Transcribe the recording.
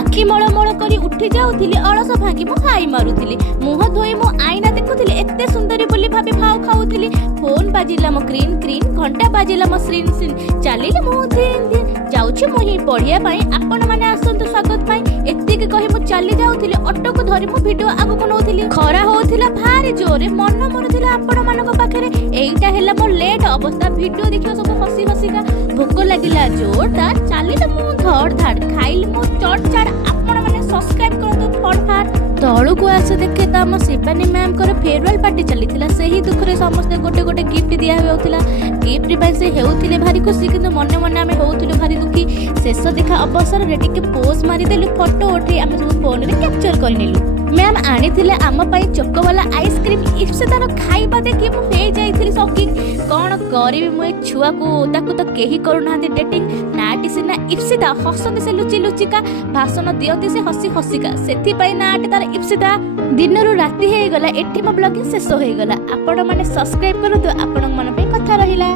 आखि मळमळ करी उठी जाउथिली अलस भांगी मो खाई मारुथिली मुह धोई मो आईना देखुथिली एते सुंदरी बोली भाबी भाव खाउथिली फोन बाजिला मो क्रीन क्रीन घंटा बाजिला मो श्रीन श्रीन चालिली मो दिन दिन जाउछि मो ही पढिया पई आपण माने आसंतु स्वागत पई एतिक कहि मो चाली जाउथिली ऑटो को धरि मो वीडियो आगु को नउथिली खरा होथिला भारी जोरे मन मरुथिला आपण मानको पाखरे एइटा हेला मो लेट अवस्था वीडियो देखियो सब हसी हसीका भोक लागिला जोरदार चालिला मो धड़ धाड़ खाइल मो चट चट आपण माने सब्सक्राइब करतो फटाफट तळु को आसे देखे त हम शिवानी मैम कर फेयरवेल पार्टी चलीथिला सेही दुखरे समस्त गोटे गोटे गिफ्ट दिया होउथिला गिफ्ट पाइ से हेउथिले भारी खुशी किंतु मने मने आमे होउथिले भारी दुखी शेष देखा अवसर रे टिके पोज मारी देलु फोटो उठे आमे सब फोन रे कैप्चर कर नेलु मैम आनीथिले आम पाई चोको वाला आइसक्रीम इफ्से तार खाइबा देखि मु हे जाइथिली शॉकिंग कोन करिवि मु छुआ को ताकू तो केही करू नाहंती डेटिंग नाटी सिना इफ्सिता हसंते से लुचि लुचिका भाषण दियंती से हसी हसीका सेथि पाई नाटी तार इफ्सिता दिनरु राति हे गला एठी मो ब्लॉगिंग शेष हो गला आपण माने सब्सक्राइब करतो आपण मन पे कथा रहिला।